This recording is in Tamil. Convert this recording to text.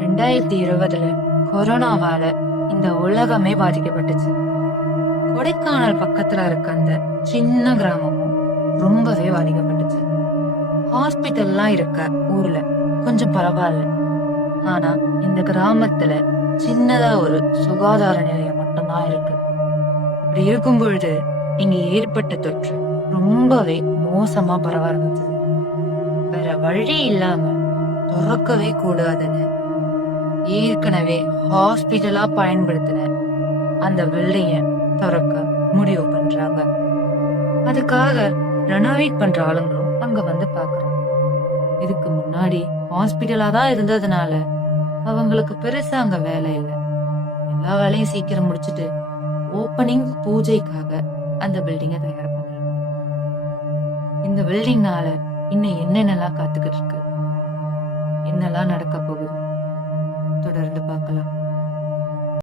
2020 கொரோனாவால இந்த உலகமே பாதிக்கப்பட்டுச்சு. கொடைக்கானல் பக்கத்துல இருக்க அந்த சின்ன கிராமமும் ரொம்பவே பாதிக்கப்பட்டுச்சு. ஹாஸ்பிட்டல்லாம் இருக்க ஊர்ல கொஞ்சம் பரவாயில்ல. ஆனா இந்த கிராமத்துல சின்னதா ஒரு சுகாதார நிலையம் மட்டும்தான் இருக்கு. இப்படி இருக்கும் பொழுது இங்க ஏற்பட்ட தொற்று ரொம்பவே மோசமா பரவ ஆரம்பிச்சது. வேற வழி இல்லாம திறக்கவே கூடாதுன்னு ஏற்கனவே ஹாஸ்பிட்டலா பயன்படுத்தின அந்த பில்டிங்க திறக்க முடிவு பண்றாங்க. அதுக்காக ரெனோவேட் பண்ற ஆளுங்களும் அங்க வந்து பாக்குறாங்க. இதுக்கு முன்னாடி ஹாஸ்பிட்டலா தான் இருந்ததுனால அவங்களுக்கு பெருசா அங்க வேலை இல்லை. எல்லா வேலையும் சீக்கிரம் முடிச்சிட்டு ஓப்பனிங் பூஜைக்காக அந்த பில்டிங்க தயார் பண்றாங்க. இந்த பில்டிங்னால இன்னும் என்னென்னலாம் காத்துக்கிட்டு இருக்கு, என்னெல்லாம் நடக்க போகுது